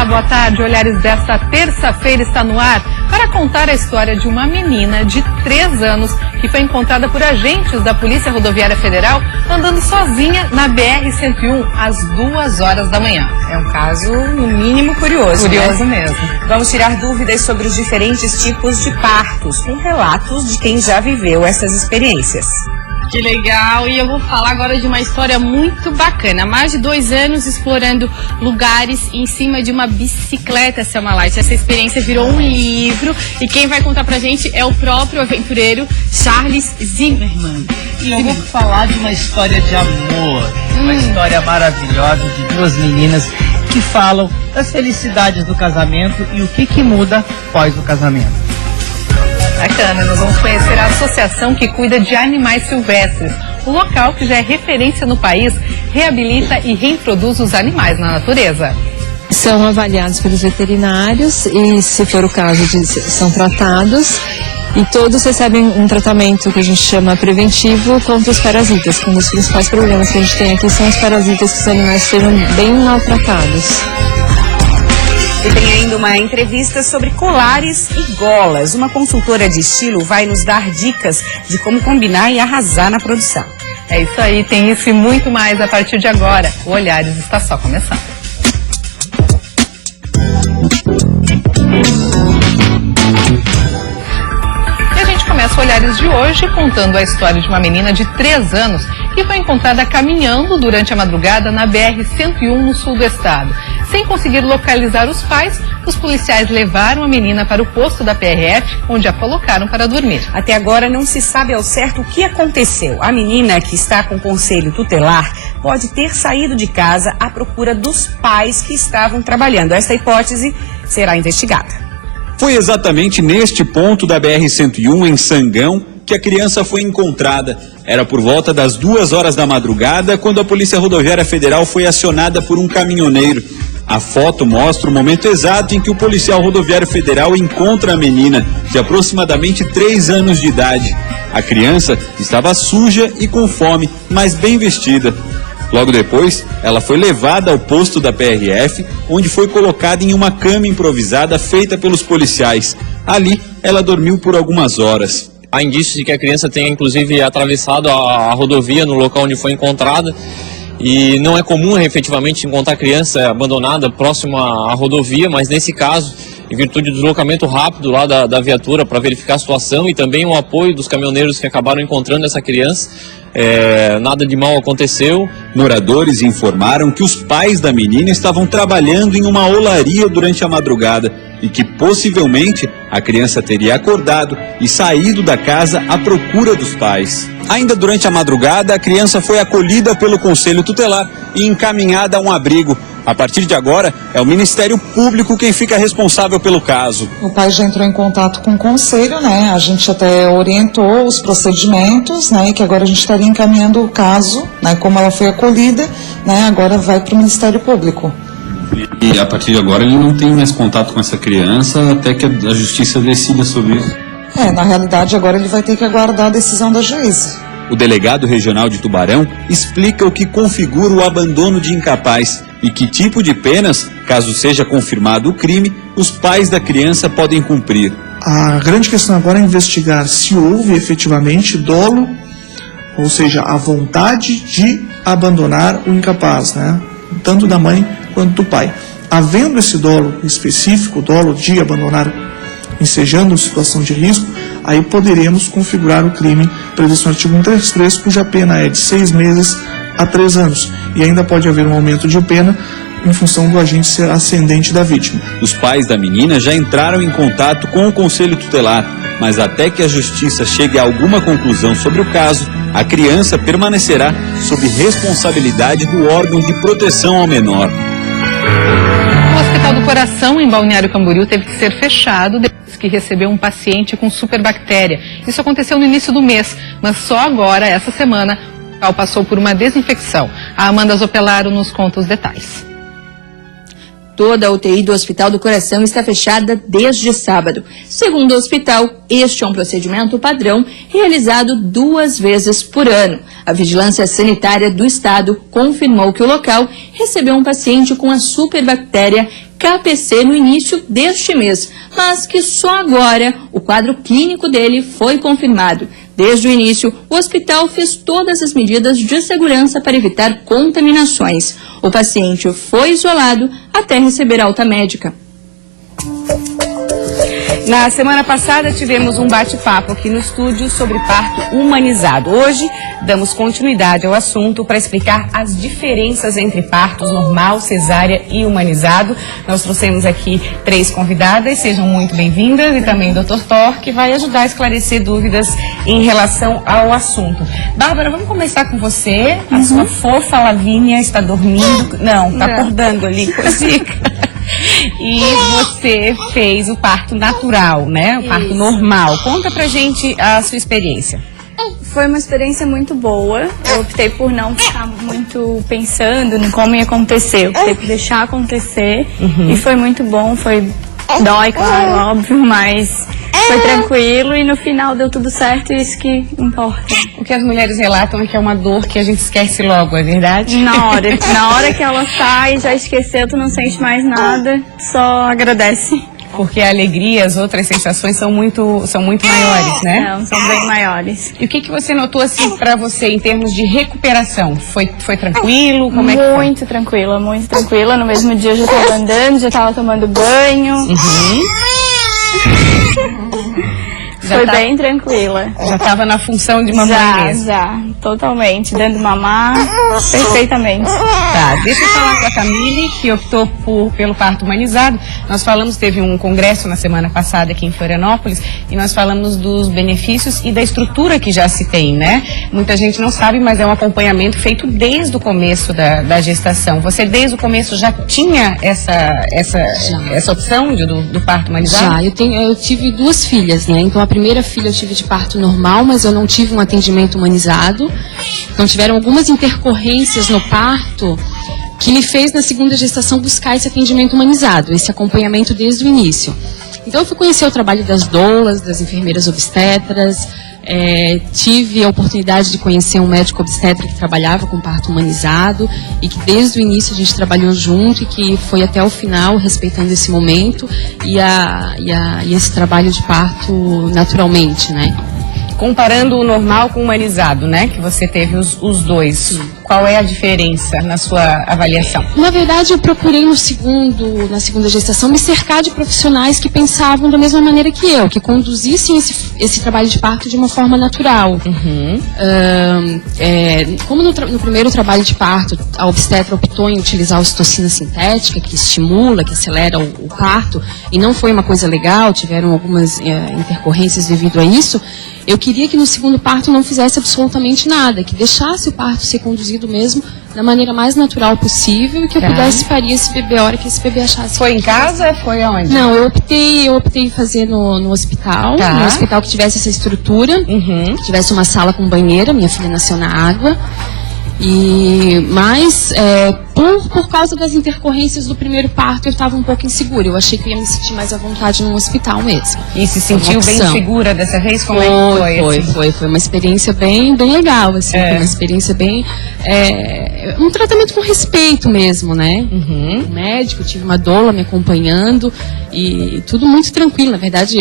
Olá, boa tarde. Olhares desta terça-feira está no ar para contar a história de uma menina de 3 anos que foi encontrada por agentes da Polícia Rodoviária Federal andando sozinha na BR-101 às 2 horas da manhã. É um caso, no mínimo, curioso. Curioso mesmo. Vamos tirar dúvidas sobre os diferentes tipos de partos, com relatos de quem já viveu essas experiências. Que legal, e eu vou falar agora de uma história muito bacana. Há mais de 2 anos explorando lugares em cima de uma bicicleta, Selma Light. Essa experiência virou um livro e quem vai contar pra gente é o próprio aventureiro Charles Zimmermann. E eu vou falar de uma história de amor, uma história maravilhosa de 2 meninas que falam das felicidades do casamento e o que muda após o casamento. Bacana, nós vamos conhecer a associação que cuida de animais silvestres. O local, que já é referência no país, reabilita e reintroduz os animais na natureza. São avaliados pelos veterinários e, se for o caso, são tratados. E todos recebem um tratamento que a gente chama preventivo contra os parasitas. Um dos principais problemas que a gente tem aqui são os parasitas, que os animais sejam bem maltratados. E tem ainda uma entrevista sobre colares e golas. Uma consultora de estilo vai nos dar dicas de como combinar e arrasar na produção. É isso aí, tem isso e muito mais a partir de agora. O Olhares está só começando. E a gente começa o Olhares de hoje contando a história de uma menina de 3 anos que foi encontrada caminhando durante a madrugada na BR-101 no sul do estado. Sem conseguir localizar os pais, os policiais levaram a menina para o posto da PRF, onde a colocaram para dormir. Até agora não se sabe ao certo o que aconteceu. A menina, que está com conselho tutelar, pode ter saído de casa à procura dos pais que estavam trabalhando. Essa hipótese será investigada. Foi exatamente neste ponto da BR-101, em Sangão, que a criança foi encontrada. Era por volta das 2 horas da madrugada, quando a Polícia Rodoviária Federal foi acionada por um caminhoneiro. A foto mostra o momento exato em que o policial rodoviário federal encontra a menina, de aproximadamente 3 anos de idade. A criança estava suja e com fome, mas bem vestida. Logo depois, ela foi levada ao posto da PRF, onde foi colocada em uma cama improvisada feita pelos policiais. Ali, ela dormiu por algumas horas. Há indícios de que a criança tenha, inclusive, atravessado a rodovia no local onde foi encontrada. E não é comum, efetivamente, encontrar criança abandonada próximo à rodovia, mas nesse caso, em virtude do deslocamento rápido lá da viatura para verificar a situação e também o apoio dos caminhoneiros que acabaram encontrando essa criança, nada de mal aconteceu. Moradores informaram que os pais da menina estavam trabalhando em uma olaria durante a madrugada e que possivelmente a criança teria acordado e saído da casa à procura dos pais. Ainda durante a madrugada, a criança foi acolhida pelo Conselho Tutelar e encaminhada a um abrigo. A partir de agora, é o Ministério Público quem fica responsável pelo caso. O pai já entrou em contato com o Conselho, né? A gente até orientou os procedimentos, né? E que agora a gente estaria encaminhando o caso, né? Como ela foi acolhida, né? Agora vai para o Ministério Público. E a partir de agora ele não tem mais contato com essa criança até que a Justiça decida sobre isso? Na realidade agora ele vai ter que aguardar a decisão da juíza. O delegado regional de Tubarão explica o que configura o abandono de incapaz e que tipo de penas, caso seja confirmado o crime, os pais da criança podem cumprir. A grande questão agora é investigar se houve efetivamente dolo, ou seja, a vontade de abandonar o incapaz, né? Tanto da mãe quanto do pai. Havendo esse dolo específico, dolo de abandonar, ensejando situação de risco, aí poderemos configurar o crime previsto no artigo 133, cuja pena é de 6 meses a 3 anos. E ainda pode haver um aumento de pena em função do agente ser ascendente da vítima. Os pais da menina já entraram em contato com o Conselho Tutelar, mas até que a Justiça chegue a alguma conclusão sobre o caso, a criança permanecerá sob responsabilidade do órgão de proteção ao menor. O Hospital do Coração, em Balneário Camboriú, teve que ser fechado depois que recebeu um paciente com superbactéria. Isso aconteceu no início do mês, mas só agora, essa semana, o local passou por uma desinfecção. A Amanda Zopelaro nos conta os detalhes. Toda a UTI do Hospital do Coração está fechada desde sábado. Segundo o hospital, este é um procedimento padrão realizado 2 vezes por ano. A Vigilância Sanitária do Estado confirmou que o local recebeu um paciente com a superbactéria KPC no início deste mês, mas que só agora o quadro clínico dele foi confirmado. Desde o início, o hospital fez todas as medidas de segurança para evitar contaminações. O paciente foi isolado até receber alta médica. Na semana passada tivemos um bate-papo aqui no estúdio sobre parto humanizado. Hoje damos continuidade ao assunto para explicar as diferenças entre partos normal, cesárea e humanizado. Nós trouxemos aqui 3 convidadas, sejam muito bem-vindas, e também o Dr. Thor, que vai ajudar a esclarecer dúvidas em relação ao assunto. Bárbara, vamos começar com você. A sua fofa Lavínia está dormindo. Não, está acordando ali, coisica. E você fez o parto natural, né? O parto normal. Conta pra gente a sua experiência. Foi uma experiência muito boa. Eu optei por não ficar muito pensando em como ia acontecer. Eu optei por deixar acontecer. E foi muito bom. Dói, claro, óbvio, mas foi tranquilo e no final deu tudo certo, e isso que importa. O que as mulheres relatam é que é uma dor que a gente esquece logo, é verdade? Na hora que ela sai, já esqueceu, tu não sente mais nada, só agradece. Porque a alegria, as outras sensações são muito maiores, né? Não, são bem maiores. E o que você notou assim pra você em termos de recuperação? Foi tranquilo? Como é que foi? Muito tranquila, muito tranquila. No mesmo dia eu já estava andando, já estava tomando banho. Foi bem tranquila. Já estava na função de mamãe mesmo? Já, totalmente. Dando mamar perfeitamente. Tá, deixa eu falar com a Camille, que optou pelo parto humanizado. Nós falamos, teve um congresso na semana passada aqui em Florianópolis, e nós falamos dos benefícios e da estrutura que já se tem, né? Muita gente não sabe, mas é um acompanhamento feito desde o começo da gestação. Você desde o começo já tinha essa opção do parto humanizado? Já, eu tive 2 filhas, né? Então a primeira filha eu tive de parto normal, mas eu não tive um atendimento humanizado. Então tiveram algumas intercorrências no parto que me fez na segunda gestação buscar esse atendimento humanizado, esse acompanhamento desde o início. Então eu fui conhecer o trabalho das doulas, das enfermeiras obstetras, tive a oportunidade de conhecer um médico obstetra que trabalhava com parto humanizado e que desde o início a gente trabalhou junto e que foi até o final respeitando esse momento e esse trabalho de parto naturalmente, né? Comparando o normal com o humanizado, né? Que você teve os dois. Sim. Qual é a diferença na sua avaliação? Na verdade, eu procurei na segunda gestação me cercar de profissionais que pensavam da mesma maneira que eu, que conduzissem esse trabalho de parto de uma forma natural. Como no primeiro trabalho de parto, a obstetra optou em utilizar a ocitocina sintética, que estimula, que acelera o parto, e não foi uma coisa legal, tiveram algumas intercorrências devido a isso. Eu queria que no segundo parto não fizesse absolutamente nada, que deixasse o parto ser conduzido mesmo da maneira mais natural possível e que eu pudesse parir esse bebê a hora que esse bebê achasse. Foi em casa? Foi aonde? Não, eu optei em fazer no hospital, no hospital que tivesse essa estrutura, que tivesse uma sala com banheira, minha filha nasceu na água. Mas por causa das intercorrências do primeiro parto eu estava um pouco insegura. Eu achei que eu ia me sentir mais à vontade no hospital mesmo. E se sentiu bem segura dessa vez? Como é que foi? Foi uma experiência bem legal, assim. Foi uma experiência bem... um tratamento com respeito mesmo, né? O médico, tive uma doula me acompanhando e tudo muito tranquilo. Na verdade,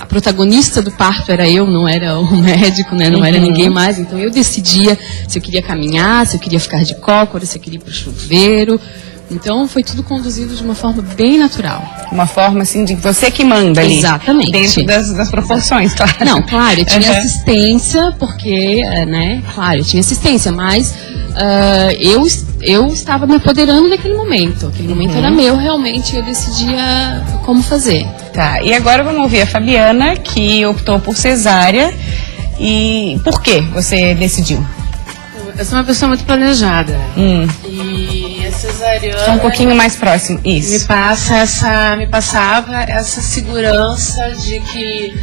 a protagonista do parto era eu, não era o médico, né? Não era ninguém mais. Então eu decidia se eu queria caminhar, se eu queria ficar de cócora, se eu queria ir pro chuveiro. Então foi tudo conduzido de uma forma bem natural. Uma forma assim de você que manda ali. Exatamente. Dentro das proporções, claro. Não, claro, eu tinha assistência, porque, né? Claro, eu tinha assistência, mas eu estava me apoderando daquele momento. Aquele momento era meu, realmente, eu decidia como fazer. Tá, e agora vamos ouvir a Fabiana, que optou por cesárea. E por que você decidiu? Eu sou uma pessoa muito planejada. E a cesariana... Só um pouquinho mais próximo, isso. Me passava essa segurança de que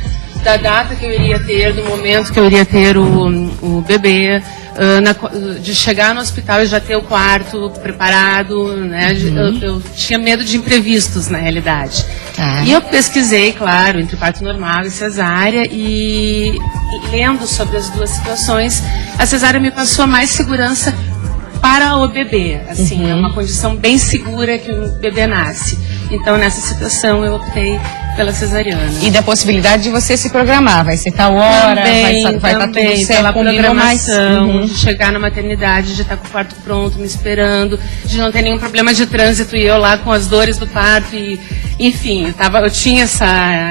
da data que eu iria ter, do momento que eu iria ter o bebê, de chegar no hospital e já ter o quarto preparado, né? Eu tinha medo de imprevistos, na realidade. E eu pesquisei, claro, entre parto normal e cesárea, e lendo sobre as duas situações, a cesárea me passou mais segurança para o bebê. Assim, é uma condição bem segura que o bebê nasce. Então, nessa situação, eu optei pela cesariana. E da possibilidade de você se programar, vai ser tal hora, vai estar tudo certo, pela programação, mais. de chegar na maternidade, de estar com o quarto pronto, me esperando, de não ter nenhum problema de trânsito e eu lá com as dores do parto, e, enfim, eu tinha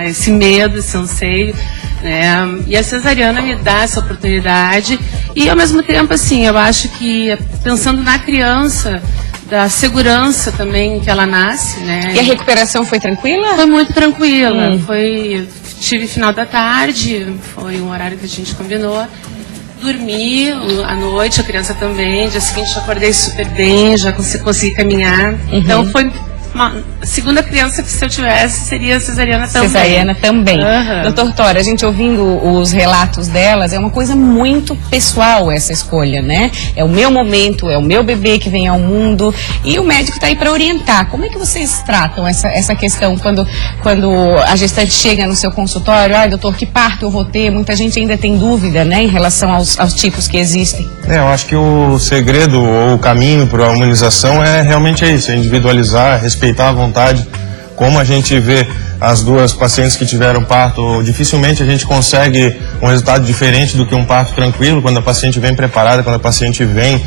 esse medo, esse anseio, né? E a cesariana me dá essa oportunidade e, ao mesmo tempo, assim, eu acho que, pensando na criança, da segurança também que ela nasce, né? E a recuperação foi tranquila? Foi muito tranquila. Tive final da tarde, foi um horário que a gente combinou. Dormi à noite, a criança também. Dia seguinte eu acordei super bem, já consegui caminhar. Então foi a segunda criança que, se eu tivesse, seria cesariana também. Cesariana também. Doutor Tora, a gente ouvindo os relatos delas, é uma coisa muito pessoal essa escolha, né? É o meu momento, é o meu bebê que vem ao mundo e o médico está aí para orientar. Como é que vocês tratam essa questão quando a gestante chega no seu consultório? Ai, doutor, que parto eu vou ter? Muita gente ainda tem dúvida, né, em relação aos tipos que existem. Eu acho que o segredo ou o caminho para a humanização é realmente isso, é individualizar, respeitar a vontade. Como a gente vê as duas pacientes que tiveram parto, dificilmente a gente consegue um resultado diferente do que um parto tranquilo, quando a paciente vem preparada, quando a paciente vem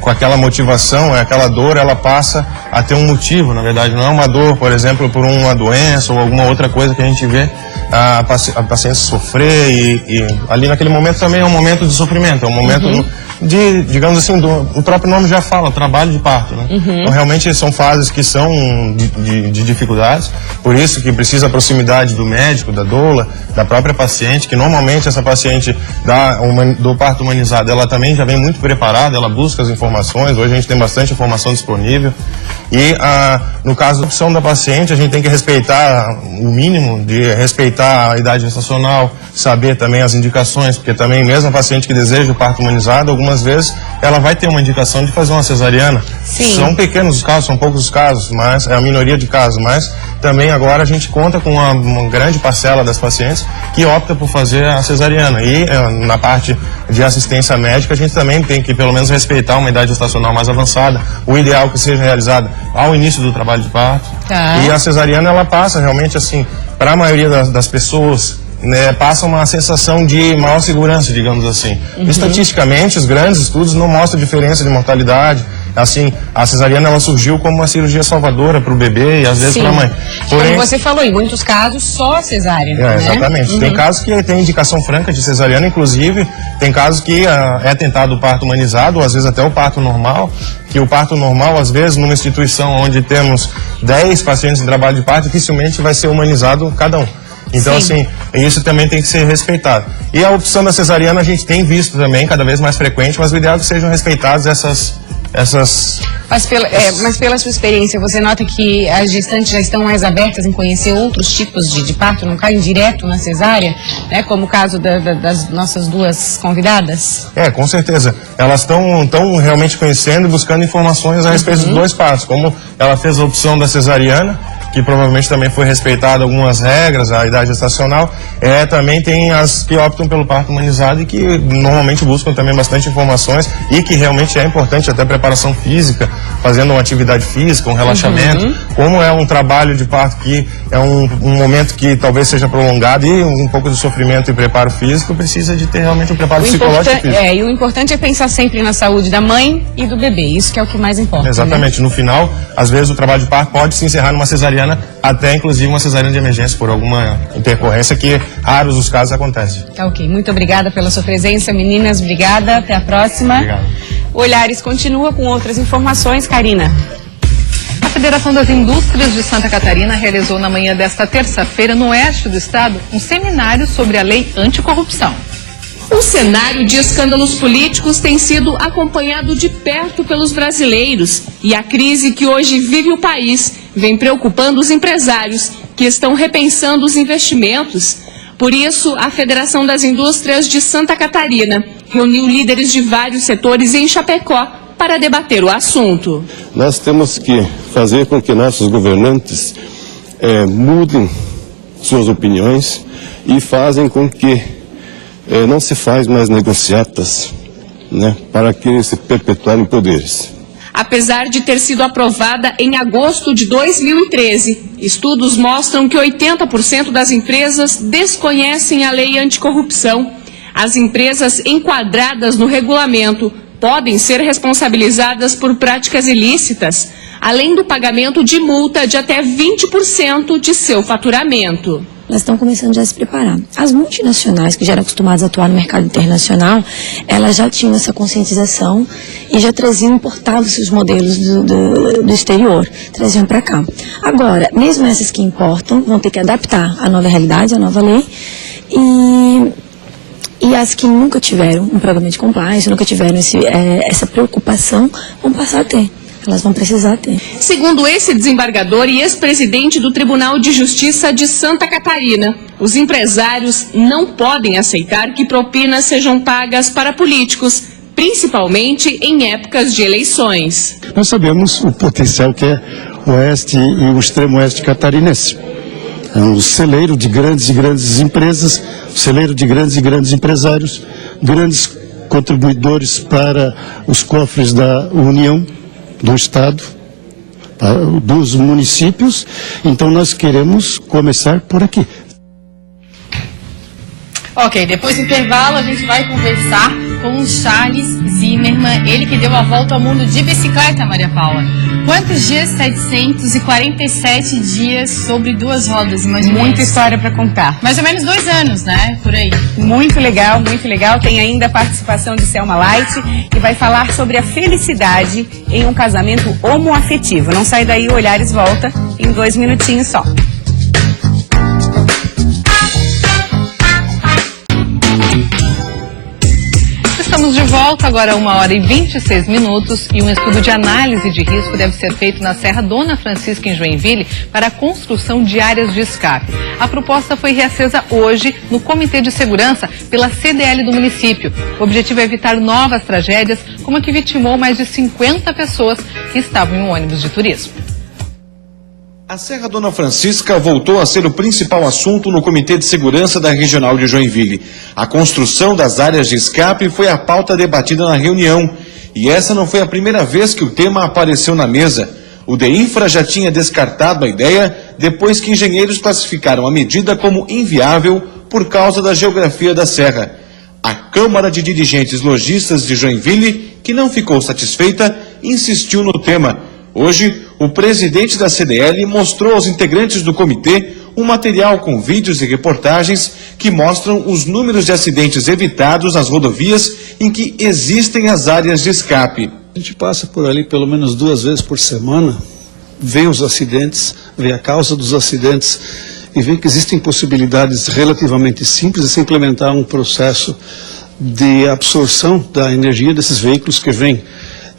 com aquela motivação, aquela dor, ela passa a ter um motivo, na verdade, não é uma dor, por exemplo, por uma doença ou alguma outra coisa que a gente vê a paciente sofrer e ali naquele momento também é um momento de sofrimento, é um momento de, digamos assim, o próprio nome já fala, trabalho de parto, né? Então realmente são fases que são de dificuldades, por isso que precisa a proximidade do médico, da doula, da própria paciente, que normalmente essa paciente do parto humanizado, ela também já vem muito preparada, ela busca as informações, hoje a gente tem bastante informação disponível. E no caso da opção da paciente, a gente tem que respeitar o mínimo, de respeitar a idade gestacional, saber também as indicações, porque também mesmo a paciente que deseja o parto humanizado, algumas vezes ela vai ter uma indicação de fazer uma cesariana. Sim. São pequenos os casos, são poucos os casos, mas é a minoria de casos, mas também agora a gente conta com uma grande parcela das pacientes que opta por fazer a cesariana. E na parte de assistência médica, a gente também tem que pelo menos respeitar uma idade gestacional mais avançada, o ideal que seja realizada ao início do trabalho de parto. E a cesariana, ela passa realmente assim, para a maioria das pessoas, né, passa uma sensação de maior segurança, digamos assim. Estatisticamente, os grandes estudos não mostram diferença de mortalidade. Assim, a cesariana, ela surgiu como uma cirurgia salvadora para o bebê e às vezes para a mãe. Porém, como você falou, em muitos casos só cesárea. Né? Exatamente. Tem casos que tem indicação franca de cesariana, inclusive tem casos que é tentado o parto humanizado, ou às vezes até o parto normal, que o parto normal, às vezes, numa instituição onde temos 10 pacientes em trabalho de parto, dificilmente vai ser humanizado cada um. Então, assim, isso também tem que ser respeitado. E a opção da cesariana a gente tem visto também, cada vez mais frequente, mas o ideal é que sejam respeitadas essas... Mas pela sua experiência, você nota que as gestantes já estão mais abertas em conhecer outros tipos de parto, não caem direto na cesárea, né? Como o caso das nossas duas convidadas? Com certeza. Elas estão realmente conhecendo e buscando informações a respeito dos dois partos. Como ela fez a opção da cesariana, que provavelmente também foi respeitada algumas regras, a idade gestacional, também tem as que optam pelo parto humanizado e que normalmente buscam também bastante informações e que realmente é importante até preparação física, fazendo uma atividade física, um relaxamento, como é um trabalho de parto que é um momento que talvez seja prolongado e um pouco de sofrimento e preparo físico, precisa de ter realmente um preparo psicológico e físico. E o importante é pensar sempre na saúde da mãe e do bebê, isso que é o que mais importa. Exatamente, né? No final, às vezes o trabalho de parto pode se encerrar numa cesariana, até inclusive uma cesariana de emergência por alguma intercorrência, que raros os casos acontecem. Tá ok, muito obrigada pela sua presença, meninas, obrigada, até a próxima. Obrigado. O Olhares continua com outras informações, Karina. A Federação das Indústrias de Santa Catarina realizou na manhã desta terça-feira, no oeste do estado, um seminário sobre a lei anticorrupção. O cenário de escândalos políticos tem sido acompanhado de perto pelos brasileiros e a crise que hoje vive o país vem preocupando os empresários que estão repensando os investimentos. Por isso, a Federação das Indústrias de Santa Catarina reuniu líderes de vários setores em Chapecó para debater o assunto. Nós temos que fazer com que nossos governantes mudem suas opiniões e fazem com que não se faz mais negociatas, né, para que se perpetuarem poderes. Apesar de ter sido aprovada em agosto de 2013, estudos mostram que 80% das empresas desconhecem a lei anticorrupção. As empresas enquadradas no regulamento podem ser responsabilizadas por práticas ilícitas, além do pagamento de multa de até 20% de seu faturamento. Elas estão começando já a se preparar. As multinacionais, que já eram acostumadas a atuar no mercado internacional, elas já tinham essa conscientização e já traziam, importavam seus modelos do exterior, traziam para cá. Agora, mesmo essas que importam, vão ter que adaptar à nova realidade, à nova lei, e as que nunca tiveram um programa de compliance, nunca tiveram essa preocupação, vão passar a ter. Elas vão precisar ter. Segundo esse desembargador e ex-presidente do Tribunal de Justiça de Santa Catarina, os empresários não podem aceitar que propinas sejam pagas para políticos, principalmente em épocas de eleições. Nós sabemos o potencial que é o oeste e o extremo oeste catarinense. É um celeiro de grandes e grandes empresas, um celeiro de grandes e grandes empresários, grandes contribuidores para os cofres da União, do Estado, dos municípios. Então nós queremos começar por aqui. Ok, depois do intervalo a gente vai conversar com o Charles Zimmermann, ele que deu a volta ao mundo de bicicleta, Maria Paula. Quantos dias? 747 dias sobre 2 rodas, imagina. Muita história para contar. Mais ou menos 2 anos, né? Por aí. Muito legal, muito legal. Tem ainda a participação de Selma Light, que vai falar sobre a felicidade em um casamento homoafetivo. Não sai daí, o Olhares volta em 2 minutinhos só. Estamos de volta, agora 1h26 e um estudo de análise de risco deve ser feito na Serra Dona Francisca, em Joinville, para a construção de áreas de escape. A proposta foi reacesa hoje no Comitê de Segurança pela CDL do município. O objetivo é evitar novas tragédias, como a que vitimou mais de 50 pessoas que estavam em um ônibus de turismo. A Serra Dona Francisca voltou a ser o principal assunto no Comitê de Segurança da Regional de Joinville. A construção das áreas de escape foi a pauta debatida na reunião. E essa não foi a primeira vez que o tema apareceu na mesa. O DEINFRA já tinha descartado a ideia depois que engenheiros classificaram a medida como inviável por causa da geografia da serra. A Câmara de Dirigentes Lojistas de Joinville, que não ficou satisfeita, insistiu no tema. Hoje, o presidente da CDL mostrou aos integrantes do comitê um material com vídeos e reportagens que mostram os números de acidentes evitados nas rodovias em que existem as áreas de escape. A gente passa por ali pelo menos 2 vezes por semana, vê os acidentes, vê a causa dos acidentes e vê que existem possibilidades relativamente simples de se implementar um processo de absorção da energia desses veículos que vêm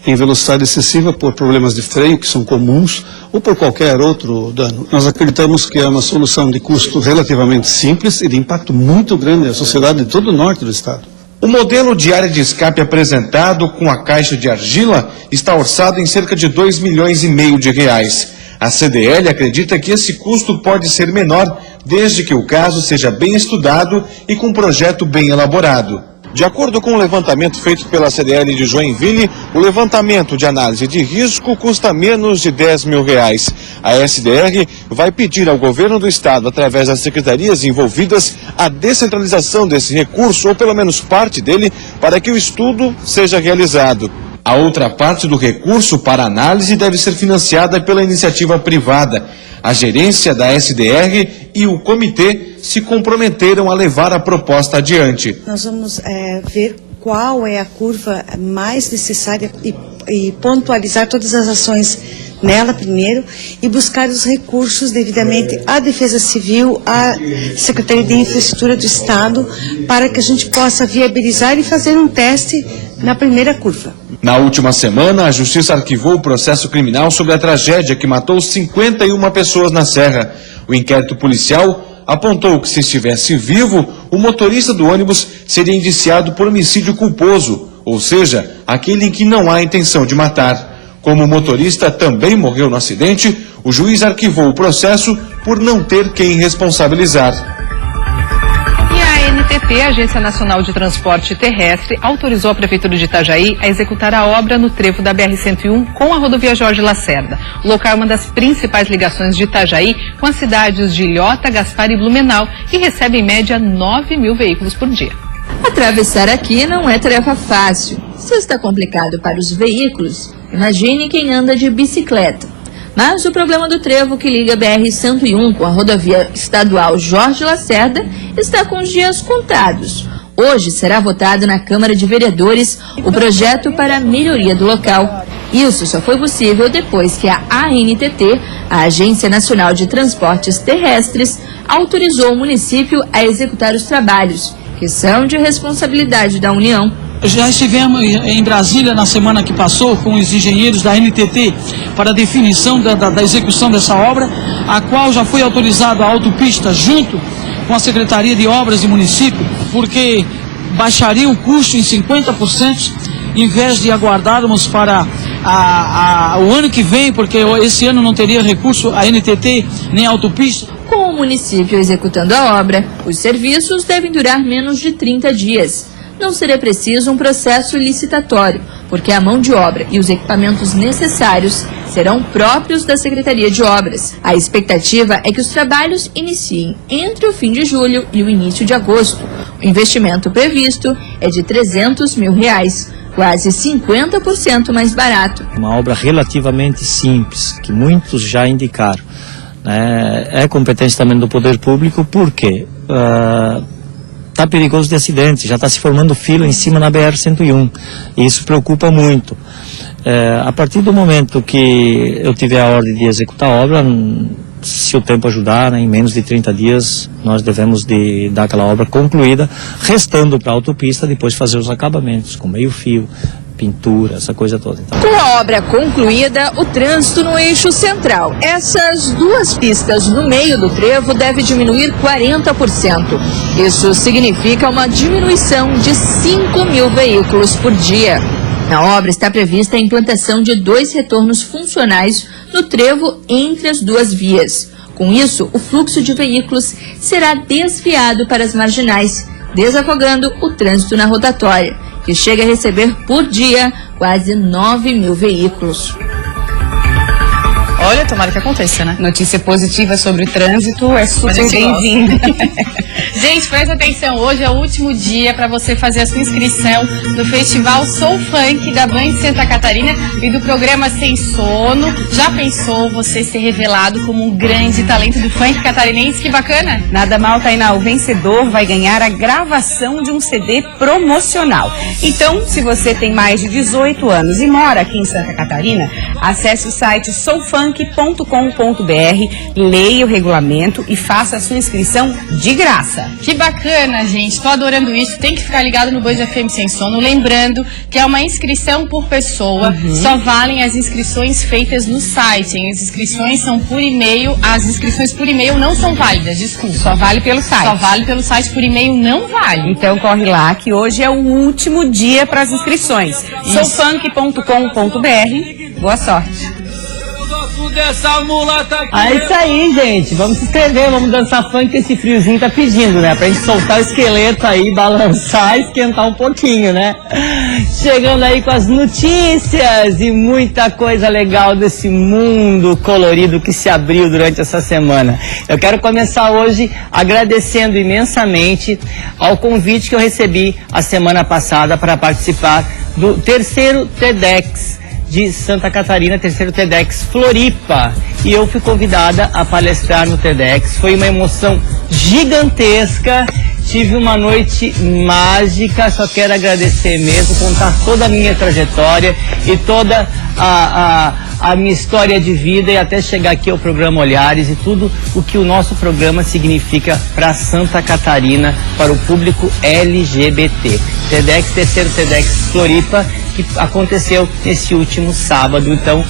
em velocidade excessiva por problemas de freio, que são comuns, ou por qualquer outro dano. Nós acreditamos que é uma solução de custo relativamente simples e de impacto muito grande à sociedade de todo o norte do estado. O modelo de área de escape apresentado com a caixa de argila está orçado em cerca de R$2,5 milhões. A CDL acredita que esse custo pode ser menor, desde que o caso seja bem estudado e com um projeto bem elaborado. De acordo com o levantamento feito pela CDL de Joinville, o levantamento de análise de risco custa menos de R$10 mil. A SDR vai pedir ao governo do estado, através das secretarias envolvidas, a descentralização desse recurso, ou pelo menos parte dele, para que o estudo seja realizado. A outra parte do recurso para análise deve ser financiada pela iniciativa privada. A gerência da SDR e o comitê se comprometeram a levar a proposta adiante. Nós vamos ver qual é a curva mais necessária e pontualizar todas as ações nela primeiro e buscar os recursos devidamente à Defesa Civil, à Secretaria de Infraestrutura do Estado, para que a gente possa viabilizar e fazer um teste na primeira curva. Na última semana, a Justiça arquivou o processo criminal sobre a tragédia que matou 51 pessoas na Serra. O inquérito policial apontou que se estivesse vivo, o motorista do ônibus seria indiciado por homicídio culposo, ou seja, aquele em que não há intenção de matar. Como o motorista também morreu no acidente, o juiz arquivou o processo por não ter quem responsabilizar. A ANTT, Agência Nacional de Transporte Terrestre, autorizou a Prefeitura de Itajaí a executar a obra no trevo da BR-101 com a rodovia Jorge Lacerda. O local é uma das principais ligações de Itajaí com as cidades de Ilhota, Gaspar e Blumenau e recebe em média 9 mil veículos por dia. Atravessar aqui não é tarefa fácil. Se está complicado para os veículos, imagine quem anda de bicicleta. Mas o problema do trevo que liga a BR-101 com a rodovia estadual Jorge Lacerda está com os dias contados. Hoje será votado na Câmara de Vereadores o projeto para a melhoria do local. Isso só foi possível depois que a ANTT, a Agência Nacional de Transportes Terrestres, autorizou o município a executar os trabalhos, que são de responsabilidade da União. Já estivemos em Brasília na semana que passou com os engenheiros da ANTT para a definição da execução dessa obra, a qual já foi autorizada a autopista junto com a Secretaria de Obras do município, porque baixaria o custo em 50%, em vez de aguardarmos para o ano que vem, porque esse ano não teria recurso a ANTT nem a autopista. Com o município executando a obra, os serviços devem durar menos de 30 dias. Não seria preciso um processo licitatório, porque a mão de obra e os equipamentos necessários serão próprios da Secretaria de Obras. A expectativa é que os trabalhos iniciem entre o fim de julho e o início de agosto. O investimento previsto é de R$300 mil, quase 50% mais barato. Uma obra relativamente simples, que muitos já indicaram. É competência também do poder público, porque está perigoso de acidente, já está se formando fila em cima na BR-101, e isso preocupa muito. A partir do momento que eu tiver a ordem de executar a obra, se o tempo ajudar, em menos de 30 dias, nós devemos de dar aquela obra concluída, restando para a autopista depois fazer os acabamentos, com meio fio, pintura, essa coisa toda. Então, com a obra concluída, o trânsito no eixo central. Essas duas pistas no meio do trevo deve diminuir 40%. Isso significa uma diminuição de 5 mil veículos por dia. Na obra está prevista a implantação de 2 retornos funcionais no trevo entre as duas vias. Com isso, o fluxo de veículos será desviado para as marginais, desafogando o trânsito na rotatória, que chega a receber por dia quase 9 mil veículos. Olha, tomara que aconteça, né? Notícia positiva sobre o trânsito é super bem-vinda. Gente, presta atenção, hoje é o último dia para você fazer a sua inscrição no Festival Soul Funk da Band Santa Catarina e do programa Sem Sono. Já pensou você ser revelado como um grande talento do funk catarinense? Que bacana! Nada mal, Tainá, o vencedor vai ganhar a gravação de um CD promocional. Então, se você tem mais de 18 anos e mora aqui em Santa Catarina, acesse o site soulfunk.com.br, leia o regulamento e faça a sua inscrição de graça. Que bacana, gente. Tô adorando isso. Tem que ficar ligado no Band FM Sem Sono. Lembrando que é uma inscrição por pessoa. Só valem as inscrições feitas no site. As inscrições são por e-mail. As inscrições por e-mail não são válidas, desculpa. Só vale pelo site. Só vale pelo site, por e-mail não vale. Então corre lá que hoje é o último dia para as inscrições. soulfunk.com.br. Boa sorte. É isso aí, gente. Vamos se inscrever, vamos dançar funk que esse friozinho tá pedindo, né? Pra gente soltar o esqueleto aí, balançar e esquentar um pouquinho, né? Chegando aí com as notícias e muita coisa legal desse mundo colorido que se abriu durante essa semana. Eu quero começar hoje agradecendo imensamente ao convite que eu recebi a semana passada para participar do terceiro TEDx de Santa Catarina, terceiro TEDx Floripa, e eu fui convidada a palestrar no TEDx. Foi uma emoção gigantesca, tive uma noite mágica. Só quero agradecer mesmo, contar toda a minha trajetória e toda a minha história de vida e até chegar aqui ao programa Olhares e tudo o que o nosso programa significa para Santa Catarina, para o público LGBT. TEDx, terceiro TEDx Floripa, que aconteceu nesse último sábado. Então,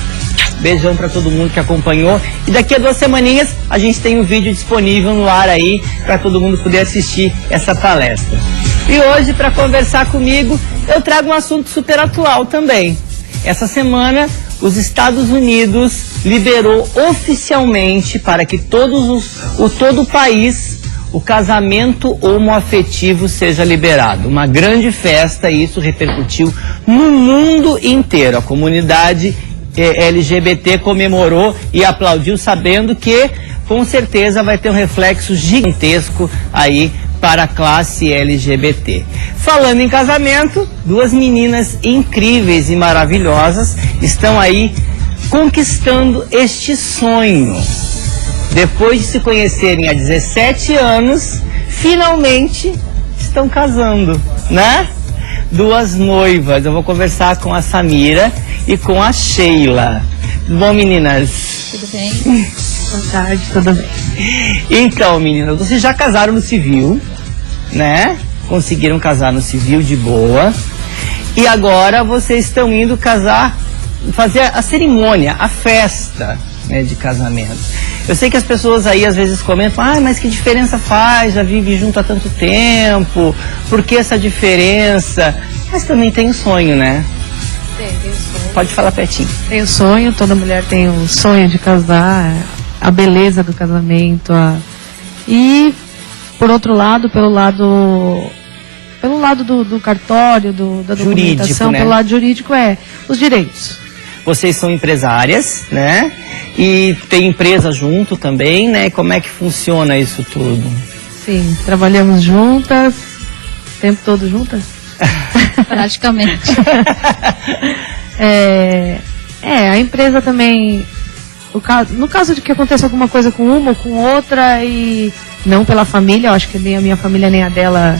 Beijão para todo mundo que acompanhou. E daqui a 2 semaninhas a gente tem um vídeo disponível no ar aí para todo mundo poder assistir essa palestra. E hoje, para conversar comigo, eu trago um assunto super atual também. Essa semana, os Estados Unidos liberou oficialmente para que todo o país o casamento homoafetivo seja liberado. Uma grande festa, e isso repercutiu no mundo inteiro. A comunidade LGBT comemorou e aplaudiu, sabendo que com certeza vai ter um reflexo gigantesco aí para a classe LGBT. Falando em casamento, 2 meninas incríveis e maravilhosas estão aí conquistando este sonho. Depois de se conhecerem há 17 anos, finalmente estão casando, né? 2 noivas. Eu vou conversar com a Samira e com a Sheila. Tudo bom, meninas? Tudo bem? Boa tarde, tudo bem. Então, meninas, vocês já casaram no civil, né? Conseguiram casar no civil de boa. E agora vocês estão indo casar, fazer a cerimônia, a festa, né, de casamento. Eu sei que as pessoas aí às vezes comentam, mas que diferença faz, já vive junto há tanto tempo, por que essa diferença? Mas também tem um sonho, né? Tem um sonho. Pode falar pertinho. Tem um sonho, toda mulher tem um sonho de casar, a beleza do casamento. E, por outro lado, pelo lado do cartório, da documentação, jurídico, né? Pelo lado jurídico, os direitos. Vocês são empresárias, né? E tem empresa junto também, né? Como é que funciona isso tudo? Sim, trabalhamos juntas, o tempo todo juntas? Praticamente. A empresa também, no caso de que aconteça alguma coisa com uma ou com outra, e não pela família, eu acho que nem a minha família nem a dela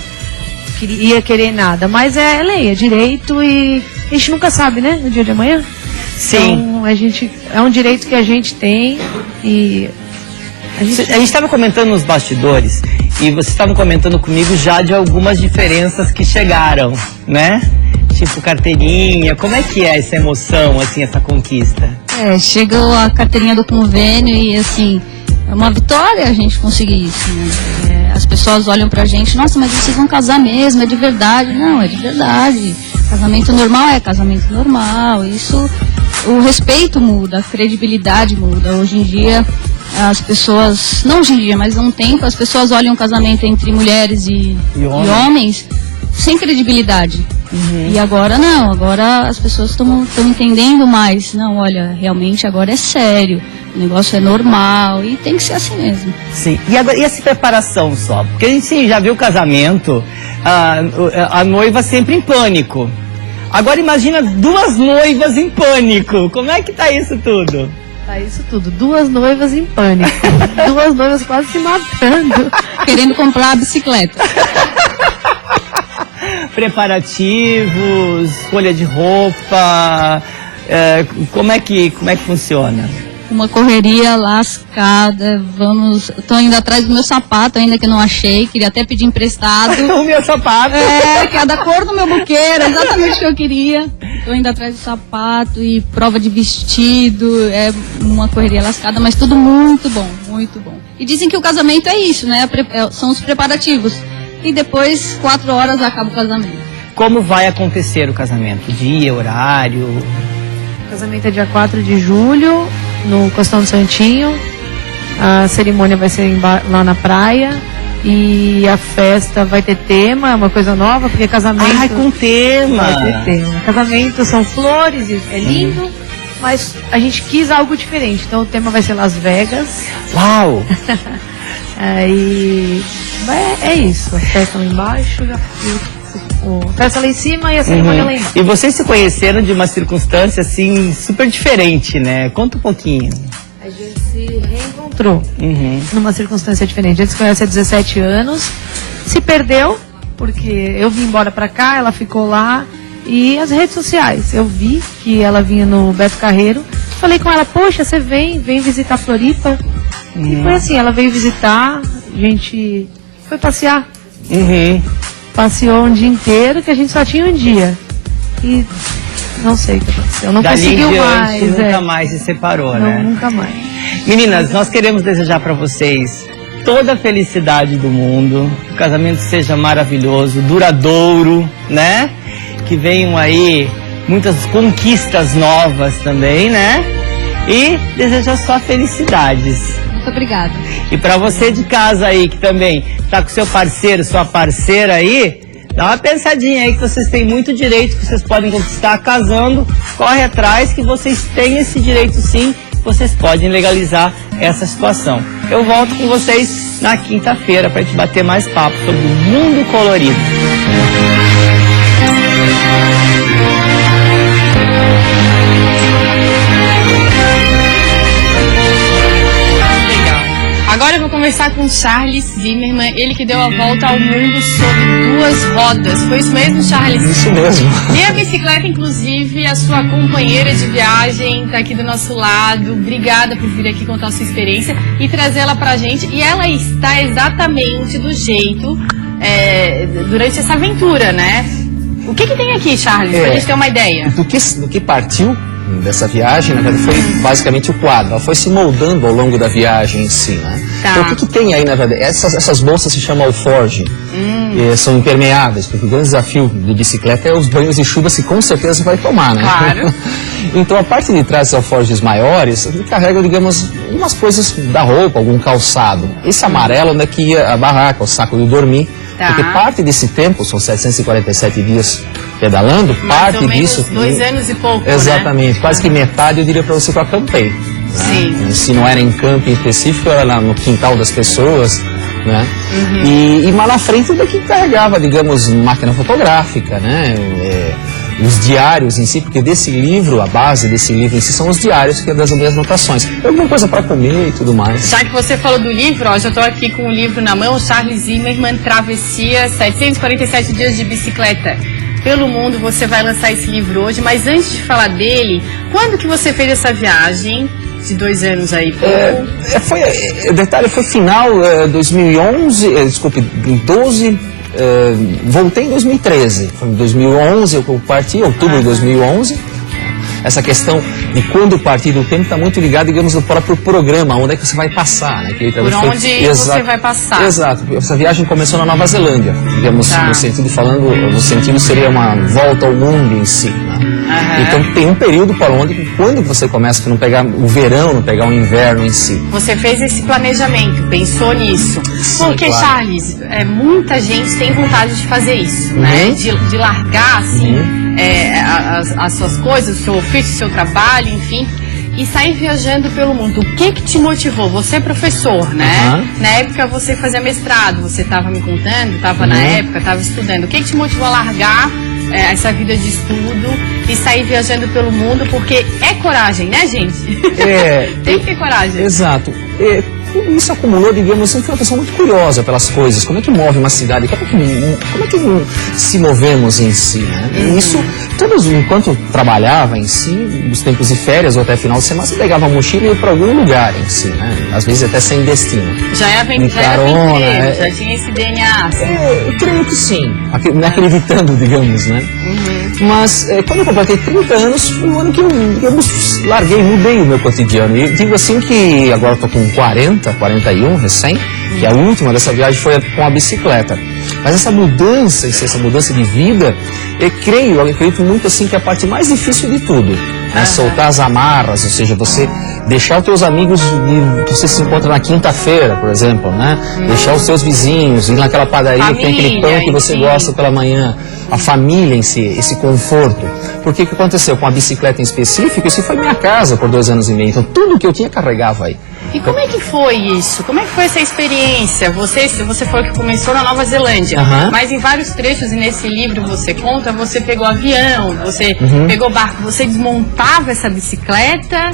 ia querer nada, mas é lei, é direito, e a gente nunca sabe, né, no dia de amanhã. Sim. Então, é um direito que a gente tem, e a gente estava comentando nos bastidores, e vocês estavam comentando comigo já de algumas diferenças que chegaram, né? Tipo carteirinha, como é que é essa emoção, assim, essa conquista? Chegou a carteirinha do convênio e, assim, é uma vitória a gente conseguir isso, né? As pessoas olham pra gente, nossa, mas vocês vão casar mesmo, é de verdade. Não, é de verdade. Casamento normal é casamento normal. Isso, o respeito muda, a credibilidade muda. Hoje em dia, as pessoas, não hoje em dia, mas há um tempo, as pessoas olham o casamento entre mulheres e homens sem credibilidade. E agora não, agora as pessoas estão entendendo mais. Não, olha, realmente agora é sério, o negócio é normal e tem que ser assim mesmo. Sim, e agora, e essa preparação só? Porque a gente já viu o casamento, a noiva sempre em pânico. Agora imagina 2 noivas em pânico, como é que tá isso tudo? Tá isso tudo, 2 noivas em pânico, 2 noivas quase se matando, querendo comprar a bicicleta. Preparativos, escolha de roupa, como é que funciona? Uma correria lascada, tô indo atrás do meu sapato ainda que não achei, queria até pedir emprestado. O meu sapato? Que é da cor do meu buqueiro, exatamente o que eu queria. Tô indo atrás do sapato e prova de vestido, é uma correria lascada, mas tudo muito bom, muito bom. E dizem que o casamento é isso, né? São os preparativos. E depois, 4 horas, acaba o casamento. Como vai acontecer o casamento? Dia, horário? O casamento é dia 4 de julho, no Costão do Santinho. A cerimônia vai ser lá na praia. E a festa vai ter tema, é uma coisa nova, porque casamento... com tema! Vai ter tema. Casamento são flores, é lindo, mas a gente quis algo diferente. Então o tema vai ser Las Vegas. Uau! Aí... É isso, a festa lá embaixo, a festa lá em cima e a cerimônia lá embaixo. E vocês se conheceram de uma circunstância assim, super diferente, né? Conta um pouquinho. A gente se reencontrou numa circunstância diferente. A gente se conhece há 17 anos, se perdeu, porque eu vim embora pra cá, ela ficou lá, e as redes sociais. Eu vi que ela vinha no Beto Carreiro, falei com ela, poxa, você vem visitar Floripa. E foi assim, ela veio visitar, a gente... foi passear. Passeou um dia inteiro, que a gente só tinha um dia. E Não sei o que aconteceu. Não Dali conseguiu em diante, mais. Nunca mais se separou, né? Não, nunca mais. Meninas, nós queremos desejar para vocês toda a felicidade do mundo, que o casamento seja maravilhoso, duradouro, né? Que venham aí muitas conquistas novas também, né? E desejar só felicidades. Muito obrigada. E para você de casa aí, que também tá com seu parceiro, sua parceira aí, dá uma pensadinha aí que vocês têm muito direito, que vocês podem conquistar casando. Corre atrás que vocês têm esse direito sim, vocês podem legalizar essa situação. Eu volto com vocês na quinta-feira para a gente bater mais papo sobre o mundo colorido. Agora eu vou conversar com Charles Zimmermann, ele que deu a volta ao mundo sobre 2 rodas. Foi isso mesmo, Charles? Isso mesmo. E a bicicleta, inclusive, a sua companheira de viagem, está aqui do nosso lado. Obrigada por vir aqui contar a sua experiência e trazê-la pra gente. E ela está exatamente do jeito durante essa aventura, né? O que tem aqui, Charles, pra gente ter uma ideia? Do que partiu dessa viagem, na verdade, foi basicamente o quadro. Ela foi se moldando ao longo da viagem em si, né? Tá. Então, o que tem aí, na verdade? Essas bolsas se chamam alforge. São impermeáveis, porque o grande desafio de bicicleta é os banhos de chuva, que com certeza vai tomar, né? Claro. Então, a parte de trás dos alforjes maiores, carrega, digamos, umas coisas da roupa, algum calçado. Esse amarelo, né, que ia a barraca, o saco de dormir. Tá. Porque parte desse tempo, são 747 dias pedalando, Mais parte ou menos disso... 2 anos e pouco, Exatamente, né? quase que metade eu diria para você que eu acampei. Né? Sim. Se não era em campo específico, era no quintal das pessoas, né? E lá na frente daqui carregava, digamos, máquina fotográfica, né? Os diários em si, porque desse livro, a base desse livro em si são os diários, que é das minhas anotações. Alguma coisa para comer e tudo mais. Já que você falou do livro, ó, já estou aqui com o livro na mão, Charles Zimmermann, Travessia, 747 dias de bicicleta pelo mundo. Você vai lançar esse livro hoje, mas antes de falar dele, quando que você fez essa viagem de 2 anos aí? Detalhe, foi final 2011, desculpe, 12... voltei em 2013, foi em 2011 eu parti, outubro de 2011. Essa questão de quando partir do tempo está muito ligada, digamos, no próprio programa, onde é que você vai passar, né? Que por onde você vai passar. Exato, essa viagem começou na Nova Zelândia, digamos, no sentido seria uma volta ao mundo em si, né? Então tem um período para onde, quando você começa a não pegar o verão, não pegar o inverno em si. Você fez esse planejamento, pensou nisso. Porque, claro, Charles, muita gente tem vontade de fazer isso, né? De largar, assim, as suas coisas, o seu ofício, o seu trabalho, enfim, e sair viajando pelo mundo. O que te motivou? Você é professor, né? Na época você fazia mestrado, você estava me contando, estava na época, estava estudando. O que te motivou a largar essa vida de estudo e sair viajando pelo mundo? Porque é coragem, né, gente? Tem que ter coragem. Exato. Tudo isso acumulou, digamos, sempre foi uma pessoa muito curiosa pelas coisas. Como é que move uma cidade? Como é que se movemos em si, né? Isso, todos, enquanto trabalhava em si, nos tempos de férias ou até final de semana, você pegava a mochila e ia para algum lugar em si, né? Às vezes até sem destino. Já era aventureiro, já tinha esse DNA, assim. Eu creio que sim, não acreditando, digamos, né? Mas quando eu completei 30 anos, foi um ano que eu mudei o meu cotidiano. E digo assim que agora estou com 41 recém, que a última dessa viagem foi com a bicicleta. Mas essa mudança de vida, eu acredito muito assim que é a parte mais difícil de tudo, né? Soltar as amarras, ou seja, você deixar os teus amigos que você se encontra na quinta-feira, por exemplo, né? Deixar os seus vizinhos, ir naquela padaria que tem aquele pão que você gosta pela manhã, a família em si, esse conforto. Porque o que aconteceu com a bicicleta em específico, isso foi minha casa por 2 anos e meio, então tudo que eu tinha carregava aí. E como é que foi isso? Como é que foi essa experiência? Você falou que começou na Nova Zelândia, mas em vários trechos, e nesse livro você conta, você pegou avião, você pegou barco, você desmontava essa bicicleta?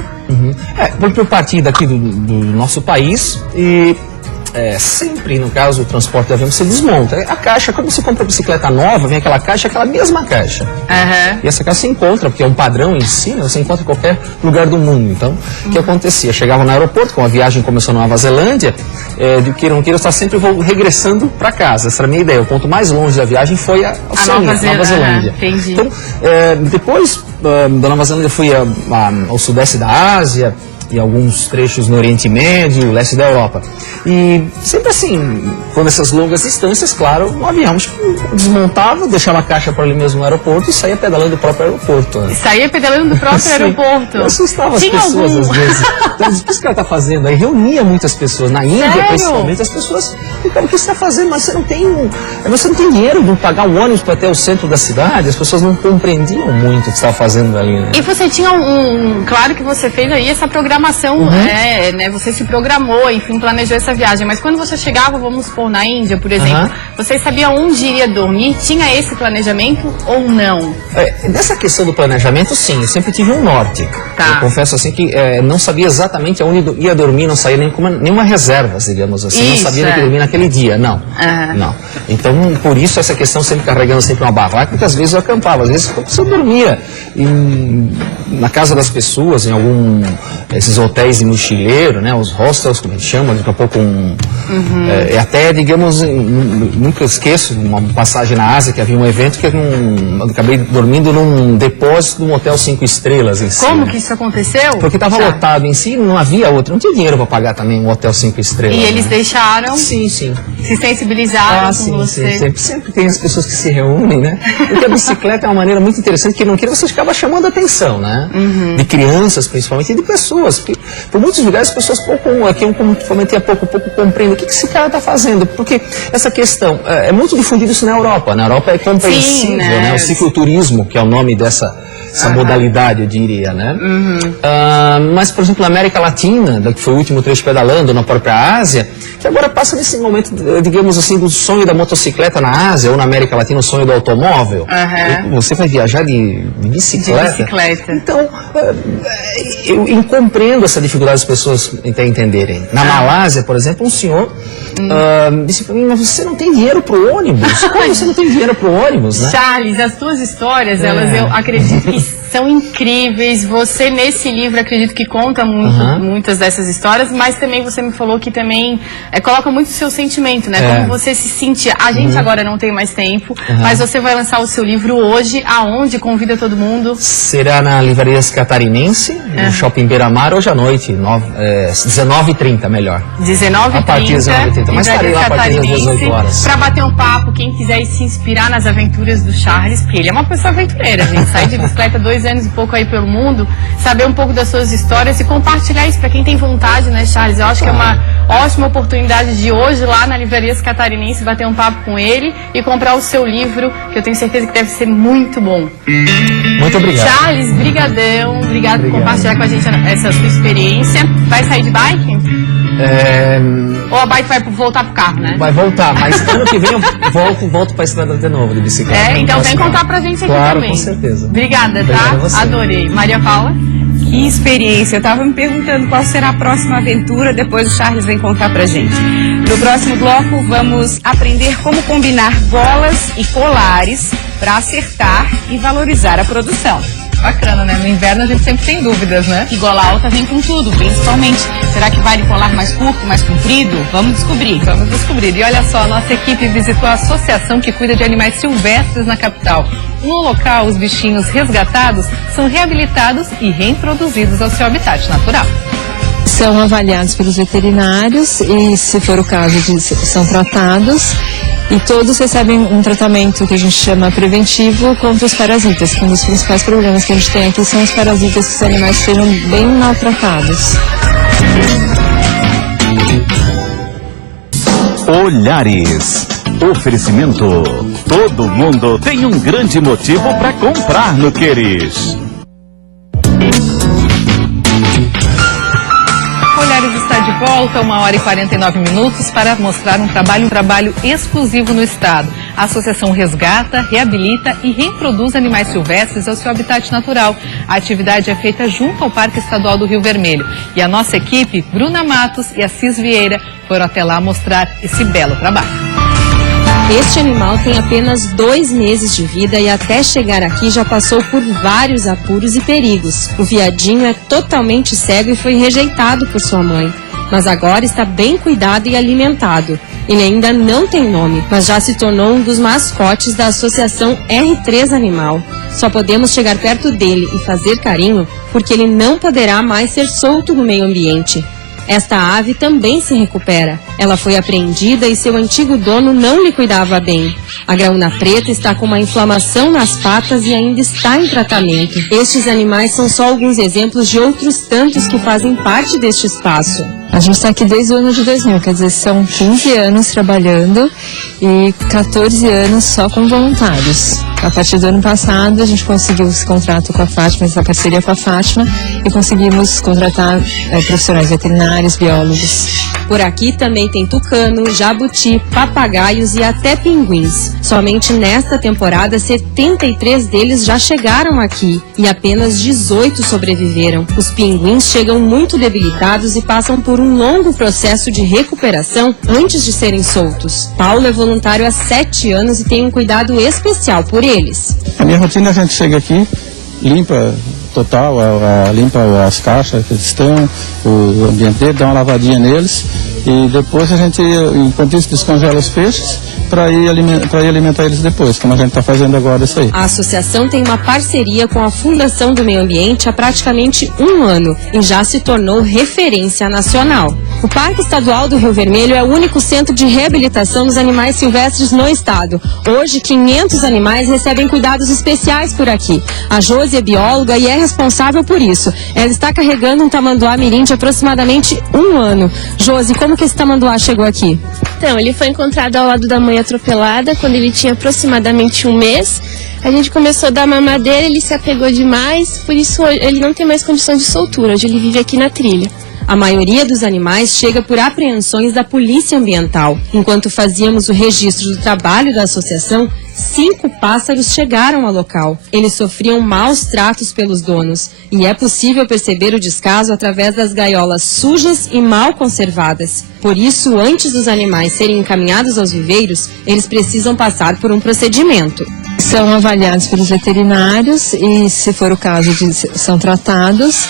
Porque eu parti daqui do nosso país e sempre, no caso do transporte de avião, você desmonta. A caixa, quando você compra bicicleta nova, vem aquela caixa, aquela mesma caixa. E essa caixa você encontra, porque é um padrão em si, né? Você encontra em qualquer lugar do mundo. Então, o que acontecia? Chegava no aeroporto, com a viagem começou na Nova Zelândia, de queira ou não queira, eu estava sempre regressando para casa. Essa era a minha ideia. O ponto mais longe da viagem foi a Nova Zelândia. Então, depois da Nova Zelândia, fui ao sudeste da Ásia, e alguns trechos no Oriente Médio, leste da Europa. E sempre assim, quando essas longas distâncias, claro, no avião desmontava, deixava a caixa para ali mesmo no aeroporto e saía pedalando do próprio aeroporto. Né? Saía pedalando do próprio aeroporto? Eu assustava as pessoas às vezes. Então, o que esse cara está fazendo? Aí reunia muitas pessoas. Na Índia, principalmente, as pessoas ficavam, o que você está fazendo? Mas você não tem dinheiro de pagar um ônibus para até o centro da cidade. As pessoas não compreendiam muito o que você estava fazendo ali. Né? E você tinha claro que você fez aí essa programação, né? Você se programou, enfim, planejou essa viagem. Mas quando você chegava, vamos supor, na Índia, por exemplo, você sabia onde iria dormir? Tinha esse planejamento ou não? Nessa questão do planejamento, sim, eu sempre tive um norte. Eu confesso assim que não sabia exatamente aonde ia dormir, não saía nenhuma reserva, digamos assim. Não sabia onde dormir naquele dia, não. Não. Então, por isso, essa questão sempre carregando sempre uma barraca, porque às vezes eu acampava, às vezes eu dormia na casa das pessoas, em esses hotéis de mochileiro, né, os hostels, como a gente chama, daqui a pouco até, digamos, nunca esqueço uma passagem na Ásia que havia um evento que eu acabei dormindo num depósito de um hotel 5 estrelas em si. Como que isso aconteceu? Porque estava lotado em si, não havia outro, não tinha dinheiro para pagar também um hotel 5 estrelas. E eles deixaram? Sim. Se sensibilizaram com você? Sempre tem as pessoas que se reúnem, né? Porque a bicicleta é uma maneira muito interessante, que não queira, você acaba chamando a atenção, né? De crianças, principalmente, e de pessoas. Porque, por muitos lugares, as pessoas como comentei há pouco compreendem o que esse cara está fazendo. Porque essa questão, é muito difundido isso na Europa. Na Europa é compreensível, né? O cicloturismo, que é o nome dessa modalidade, eu diria, né? Mas, por exemplo, na América Latina, que foi o último trecho pedalando, na própria Ásia, que agora passa nesse momento, digamos assim, do sonho da motocicleta na Ásia, ou na América Latina, o sonho do automóvel. Você vai viajar de bicicleta. Então, eu compreendo essa dificuldade das pessoas entenderem. Na Malásia, por exemplo, um senhor disse para mim, mas você não tem dinheiro para o ônibus? Como você não tem dinheiro para o ônibus, né? Charles, as tuas histórias, elas eu acredito que são incríveis. Você, nesse livro, acredito que conta muitas dessas histórias, mas também você me falou que também coloca muito o seu sentimento, né? Como você se sentia. A gente agora não tem mais tempo, mas você vai lançar o seu livro hoje, aonde? Convida todo mundo. Será na Livrarias Catarinense, no Shopping Beira-Mar, hoje à noite, 19h30, melhor. 19h30. A partir das 19h30, mas estarei lá a partir das 18 horas. Pra bater um papo, quem quiser se inspirar nas aventuras do Charles, porque ele é uma pessoa aventureira, gente. Sai de bicicleta 2 anos e pouco aí pelo mundo, saber um pouco das suas histórias e compartilhar isso pra quem tem vontade, né, Charles? Eu acho que é uma ótima oportunidade de hoje lá na Livrarias Catarinense bater um papo com ele e comprar o seu livro, que eu tenho certeza que deve ser muito bom. Muito obrigado. Charles, brigadão, obrigado por compartilhar com a gente essa sua experiência. Vai sair de bike? Ou a bike vai voltar pro carro, né? Vai voltar, mas ano que vem eu volto pra estrada de novo, de bicicleta. Então vem contar pra gente aqui também. Com certeza. Obrigada, tá? Adorei. Maria Paula? Que experiência. Eu estava me perguntando qual será a próxima aventura, depois o Charles vem contar pra gente. No próximo bloco, vamos aprender como combinar golas e colares para acertar e valorizar a produção. Bacana, né? No inverno a gente sempre tem dúvidas, né? E gola alta vem com tudo, principalmente. Será que vale colar mais curto, mais comprido? Vamos descobrir. Vamos descobrir. E olha só, a nossa equipe visitou a associação que cuida de animais silvestres na capital. No local, os bichinhos resgatados são reabilitados e reintroduzidos ao seu habitat natural. São avaliados pelos veterinários e, se for o caso, são tratados. E todos recebem um tratamento que a gente chama preventivo contra os parasitas. Um dos principais problemas que a gente tem aqui são os parasitas, que os animais sejam bem maltratados. Olhares. Oferecimento. Todo mundo tem um grande motivo para comprar no Olhares está de volta 1h49 para mostrar um trabalho exclusivo no estado. A associação resgata, reabilita e reproduz animais silvestres ao seu habitat natural. A atividade é feita junto ao Parque Estadual do Rio Vermelho. E a nossa equipe, Bruna Matos e Assis Vieira, foram até lá mostrar esse belo trabalho. Este animal tem apenas 2 meses de vida e até chegar aqui já passou por vários apuros e perigos. O viadinho é totalmente cego e foi rejeitado por sua mãe, mas agora está bem cuidado e alimentado. Ele ainda não tem nome, mas já se tornou um dos mascotes da associação R3 Animal. Só podemos chegar perto dele e fazer carinho porque ele não poderá mais ser solto no meio ambiente. Esta ave também se recupera. Ela foi apreendida e seu antigo dono não lhe cuidava bem. A graúna preta está com uma inflamação nas patas e ainda está em tratamento. Estes animais são só alguns exemplos de outros tantos que fazem parte deste espaço. A gente está aqui desde o ano de 2000, quer dizer, são 15 anos trabalhando e 14 anos só com voluntários. A partir do ano passado, a gente conseguiu esse contrato com a Fátima, essa parceria com a Fátima, e conseguimos contratar profissionais veterinários, biólogos. Por aqui também tem tucano, jabuti, papagaios e até pinguins. Somente nesta temporada, 73 deles já chegaram aqui e apenas 18 sobreviveram. Os pinguins chegam muito debilitados e passam por um longo processo de recuperação antes de serem soltos. Paulo é voluntário há 7 anos e tem um cuidado especial por eles. A minha rotina, a gente chega aqui, limpa total, limpa as caixas que estão, o ambiente dele, dá uma lavadinha neles e depois a gente, enquanto isso, descongela os peixes para ir alimentar eles depois, como a gente está fazendo agora isso aí. A associação tem uma parceria com a Fundação do Meio Ambiente há praticamente 1 ano e já se tornou referência nacional. O Parque Estadual do Rio Vermelho é o único centro de reabilitação dos animais silvestres no estado. Hoje, 500 animais recebem cuidados especiais por aqui. A Josi é bióloga e é responsável por isso. Ela está carregando um tamanduá mirim de aproximadamente 1 ano. Josi, como que esse tamanduá chegou aqui? Então, ele foi encontrado ao lado da mãe atropelada quando ele tinha aproximadamente 1 mês. A gente começou a dar mamadeira, ele se apegou demais, por isso ele não tem mais condições de soltura. Hoje ele vive aqui na trilha. A maioria dos animais chega por apreensões da Polícia Ambiental. Enquanto fazíamos o registro do trabalho da associação, 5 pássaros chegaram ao local. Eles sofriam maus tratos pelos donos. E é possível perceber o descaso através das gaiolas sujas e mal conservadas. Por isso, antes dos animais serem encaminhados aos viveiros, eles precisam passar por um procedimento. São avaliados pelos veterinários e, se for o caso, são tratados.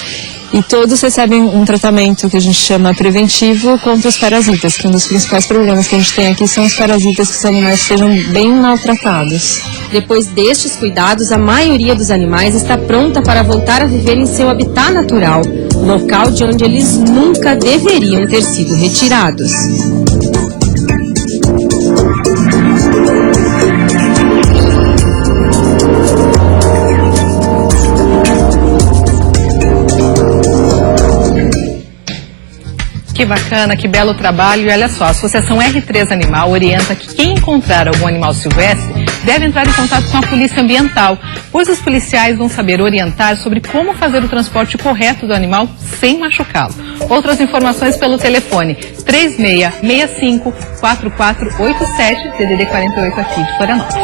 E todos recebem um tratamento que a gente chama preventivo contra os parasitas, que um dos principais problemas que a gente tem aqui são os parasitas, que os animais sejam bem maltratados. Depois destes cuidados, a maioria dos animais está pronta para voltar a viver em seu habitat natural, local de onde eles nunca deveriam ter sido retirados. Que bacana, que belo trabalho. E olha só, a Associação R3 Animal orienta que quem encontrar algum animal silvestre deve entrar em contato com a Polícia Ambiental, pois os policiais vão saber orientar sobre como fazer o transporte correto do animal sem machucá-lo. Outras informações pelo telefone 3665-4487, DDD 48 aqui de Florianópolis.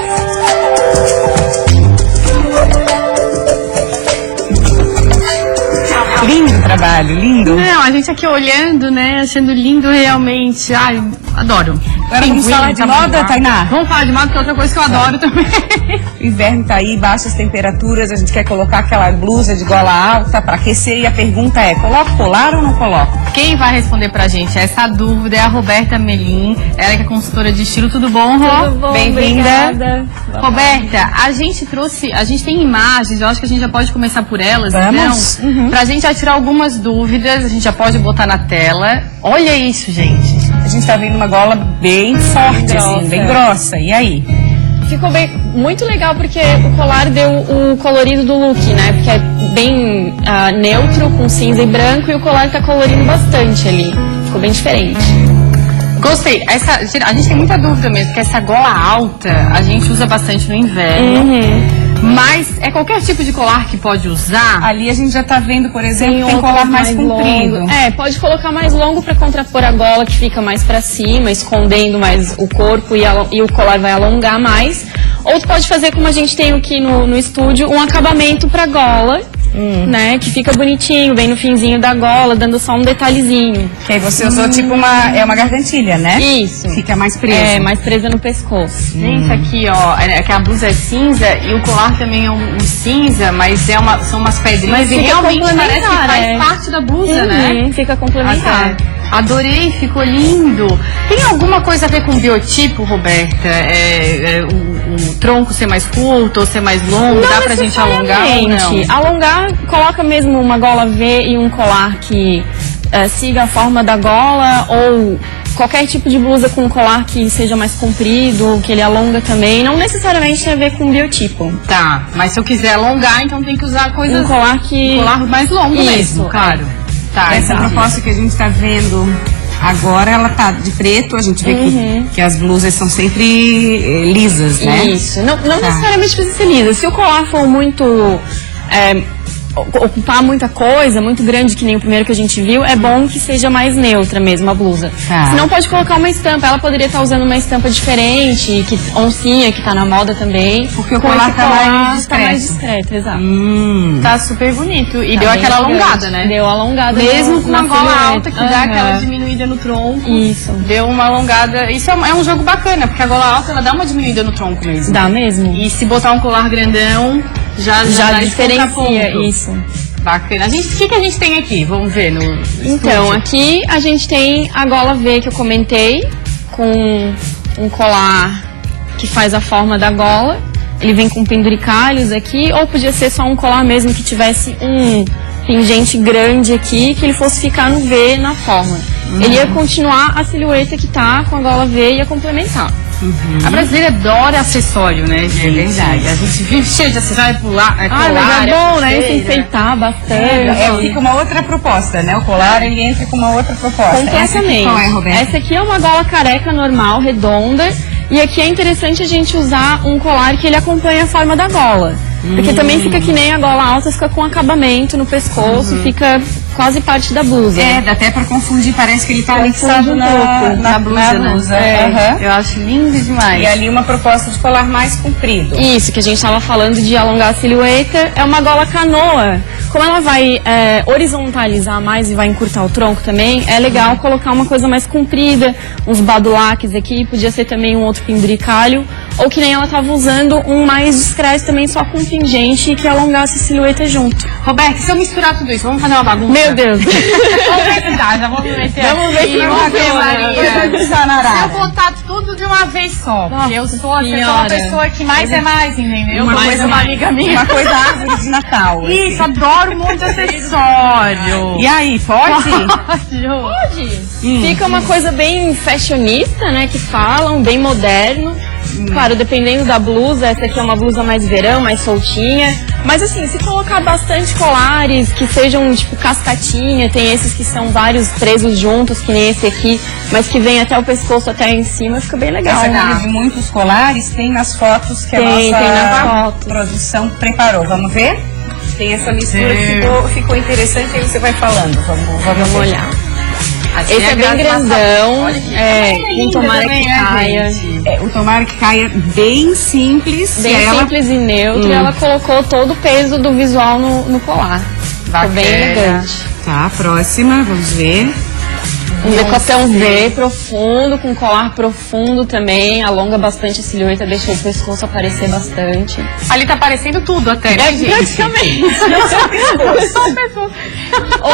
Lindo trabalho, lindo. Não, a gente aqui olhando, né, achando lindo realmente. Ai, adoro. Agora vamos falar de moda, Tainá? Vamos falar de moda, que é outra coisa que eu adoro também. O inverno tá aí, baixas temperaturas, a gente quer colocar aquela blusa de gola alta para aquecer e a pergunta é, coloco colar ou não coloco? Quem vai responder pra gente essa dúvida é a Roberta Melim, ela que é consultora de estilo. Tudo bom, Rô? Tudo bom, bem-vinda. Roberta, a gente tem imagens, eu acho que a gente já pode começar por elas, Vamos. Então, pra gente tirar algumas dúvidas, a gente já pode botar na tela. Olha isso, gente. A gente tá vendo uma gola bem forte, grossa. assim, bem grossa. E aí? Ficou muito legal porque o colar deu o colorido do look, né? Porque é bem neutro, com cinza e branco, e o colar tá colorindo bastante ali. Ficou bem diferente. Gostei. A gente tem muita dúvida mesmo, porque essa gola alta a gente usa bastante no inverno. Mas é qualquer tipo de colar que pode usar? Ali a gente já tá vendo, por exemplo, tem colar mais comprido. Longo. Pode colocar mais longo para contrapor a gola, que fica mais para cima, escondendo mais o corpo e o colar vai alongar mais. Ou tu pode fazer como a gente tem aqui no estúdio, um acabamento para gola, né? Que fica bonitinho, bem no finzinho da gola, dando só um detalhezinho. Que aí você usou tipo uma gargantilha, né? Isso. Fica mais presa. Mais presa no pescoço. Gente, aqui, ó, que a blusa é cinza e o colar também é um cinza, mas são umas pedrinhas Mas e fica realmente parece que faz complementar, parte da blusa, né? Fica complementar. Adorei, ficou lindo. Tem alguma coisa a ver com o biotipo, Roberta? O tronco ser mais curto ou ser mais longo? Dá pra gente alongar ou não? Alongar, coloca mesmo uma gola V e um colar que siga a forma da gola, ou qualquer tipo de blusa com colar que seja mais comprido, que ele alonga também. Não necessariamente tem a ver com biotipo. Tá, mas se eu quiser alongar, então tem que usar coisas... Um colar que... Um colar mais longo mesmo, claro. Tá, essa proposta que a gente está vendo agora, ela tá de preto, a gente vê que as blusas são sempre lisas, né? Isso, não necessariamente precisa ser lisa. Se o colar for muito... ocupar muita coisa, muito grande, que nem o primeiro que a gente viu, é bom que seja mais neutra mesmo a blusa. Senão pode colocar uma estampa, ela poderia estar usando uma estampa diferente, oncinha, que tá na moda também. Porque o colar tá mais discreto, exato. Tá super bonito. E Tá deu bem aquela elegante. alongada, né? Deu alongada. Mesmo com na uma gola silhueta. alta, que dá aquela diminuída no tronco. Isso. Deu uma alongada. Isso é um jogo bacana, porque a gola alta, ela dá uma diminuída no tronco mesmo. Dá mesmo. E se botar um colar grandão, já dá diferencia isso. Bacana. O que a gente tem aqui? Vamos ver no Então, aqui a gente tem a gola V que eu comentei, com um colar que faz a forma da gola. Ele vem com penduricalhos aqui, ou podia ser só um colar mesmo que tivesse um pingente grande aqui, que ele fosse ficar no V na forma. Ele ia continuar a silhueta que tá com a gola V e ia complementar. A brasileira adora acessório, né, gente? É verdade. A gente vive cheio de acessório, colar, mas é bom, né? Se enfeitar bastante. Fica uma outra proposta, né? O colar, ele entra com uma outra proposta. Completamente. Qual é, Roberto? Essa aqui é uma gola careca normal, redonda. E aqui é interessante a gente usar um colar que ele acompanha a forma da gola. Porque também fica que nem a gola alta, fica com acabamento no pescoço, fica quase parte da blusa. Dá até pra confundir, parece que ele tá anexado na blusa. Eu acho lindo demais. E ali uma proposta de colar mais comprido. Isso, que a gente tava falando de alongar a silhueta, é uma gola canoa. Como ela vai horizontalizar mais e vai encurtar o tronco também, é legal colocar uma coisa mais comprida, uns badulaques aqui, podia ser também um outro penduricalho, ou que nem ela tava usando um mais discreto também, só com pingente, que alongasse a silhueta junto. Roberto, se eu misturar tudo isso, vamos fazer uma bagunça? Meu Deus! Já vou me meter Vamos ver que Se eu botar tudo de uma vez só, porque eu sou uma pessoa que mais é mais, entendeu? Uma amiga minha. Uma coisa árvore de Natal. Isso, adoro um monte de acessório. E aí, pode? Pode. Fica uma coisa bem fashionista, né, que falam, bem moderno. Claro, dependendo da blusa, essa aqui é uma blusa mais verão, mais soltinha. Mas assim, se colocar bastante colares, que sejam tipo cascatinha, tem esses que são vários presos juntos, que nem esse aqui, mas que vem até o pescoço, até em cima, fica bem legal. Essa coisa de muitos colares tem nas fotos que a nossa produção preparou. Vamos ver? Tem essa mistura que ficou interessante, aí você vai falando. Vamos olhar. Esse é bem grandão, com tomara que caia. O tomara que caia bem simples. Bem simples e neutro. E ela colocou todo o peso do visual no colar. Ficou bem elegante. Tá, próxima, vamos ver. Um decotão V profundo, com colar profundo também, alonga bastante a silhueta, deixa o pescoço aparecer bastante. Ali tá aparecendo tudo até, né, gente? Praticamente. Só pessoa.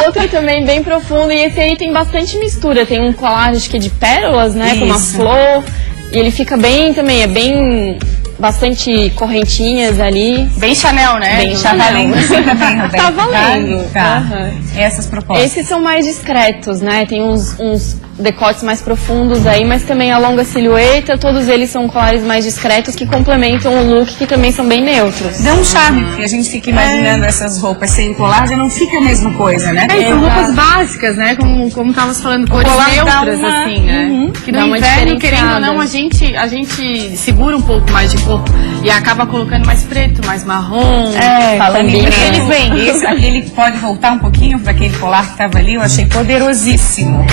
Outro também bem profundo, e esse aí tem bastante mistura, tem um colar acho que de pérolas, né, com uma flor, e ele fica bem também, é bem... bastante correntinhas ali. Bem Chanel, né? Bem Chanel. Você também, Roberto. Tá valendo. Tá. Essas propostas. Esses são mais discretos, né? Tem uns decotes mais profundos aí, mas também alonga a silhueta. Todos eles são colares mais discretos que complementam o look, que também são bem neutros. Dá um charme, porque a gente fica imaginando essas roupas sem colar, já não fica a mesma coisa, né? São roupas básicas, né? Como estavas falando, cores neutras, assim, né? Que no inverno, querendo ou não, a gente segura um pouco mais de cor. soco. E acaba colocando mais preto, mais marrom. Falando em combina. eles bem, aquele pode voltar um pouquinho para aquele colar que estava ali, eu achei poderosíssimo.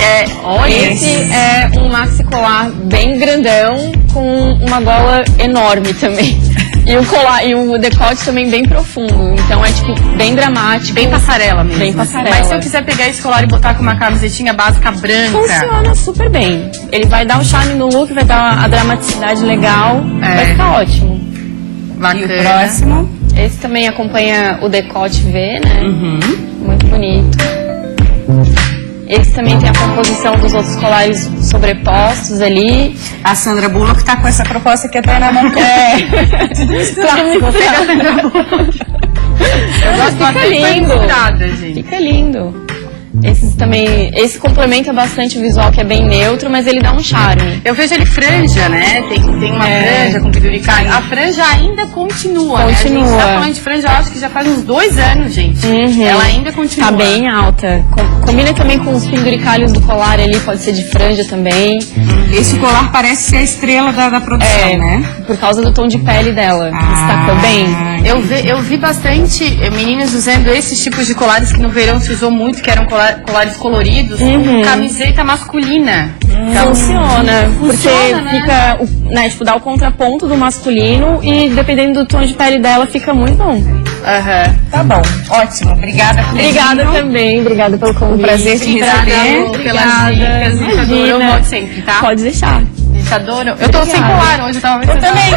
Esse é um maxi colar bem grandão com uma gola enorme também. E o colar e o decote também bem profundo. Então é tipo bem dramático. Bem passarela mesmo. Bem passarela. Mas se eu quiser pegar esse colar e botar com uma camisetinha básica branca. Funciona super bem. Ele vai dar um charme no look, vai dar a dramaticidade legal. Vai ficar ótimo. Bacana. E o próximo? Esse também acompanha o decote V, né? Muito bonito. Esse também tem a composição dos outros colares sobrepostos ali. A Sandra Bullock tá com essa proposta aqui até na mão. Tudo misturado. Vou pegar a Sandra Bullock. Eu gosto Fica lindo. misturada, gente. Fica lindo. Esses também, esse complementa bastante o visual, que é bem neutro, mas ele dá um charme. Eu vejo ele franja, né? Tem uma franja com penduricalho. A franja ainda continua, né? A gente tá falando de franja, eu acho que já faz uns 2 anos, gente. Ela ainda continua. Tá bem alta. Combina também com os penduricalhos do colar ali, pode ser de franja também. Esse colar parece ser a estrela da produção, né? Por causa do tom de pele dela. Destacou bem. Eu vi bastante meninas usando esses tipos de colares que no verão se usou muito, que eram colares coloridos, com camiseta masculina. Funciona, porque Funciona, fica, né, tipo, dá o contraponto do masculino e dependendo do tom de pele dela fica muito bom. Tá bom, ótimo. Obrigada por Obrigada também, obrigada pelo convite. Um prazer te receber. Pelas dicas, gente, adoro, eu volto sempre, tá? Pode deixar. Gente, adoro. Eu tô sem colar hoje, eu tava Eu também.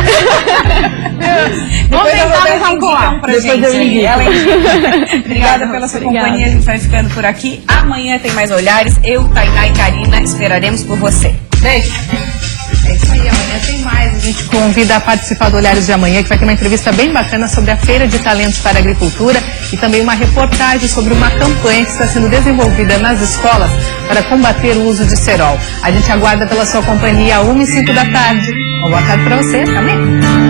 Vamos tentar levar um colar. Depois eu indico. Obrigada pela sua companhia, a gente vai ficando por aqui. Amanhã tem mais Olhares. Eu, Tainá e Karina esperaremos por você. Beijo. É isso aí, amanhã tem mais. A gente convida a participar do Olhares de Amanhã, que vai ter uma entrevista bem bacana sobre a Feira de Talentos para a Agricultura e também uma reportagem sobre uma campanha que está sendo desenvolvida nas escolas para combater o uso de cerol. A gente aguarda pela sua companhia às 1h05 da tarde. Uma boa tarde para você, até amanhã.